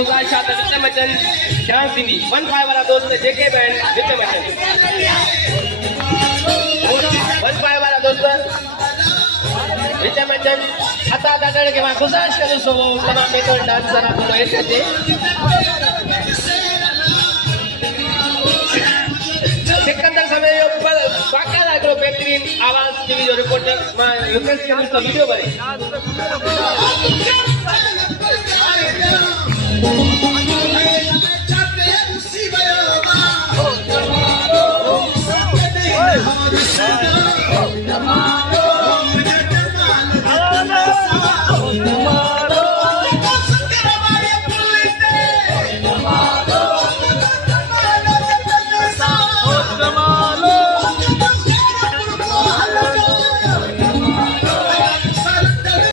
खुदा शाद विच मचन डांस थींदी 15 वाला दोस्त जेके बैंड विच मचन 15 वाला दोस्त विच मचन अता दादड़ के मां गुजारिश करूं सो तमाम बेहतर डांसर को हेठ अचे सिकंदर समय यो बाकायदा हिकिड़ो बेहतरीन आवाज़ टीवी जो रिपोर्टर मां रिक्वेस्ट करूं तो वीडियो बने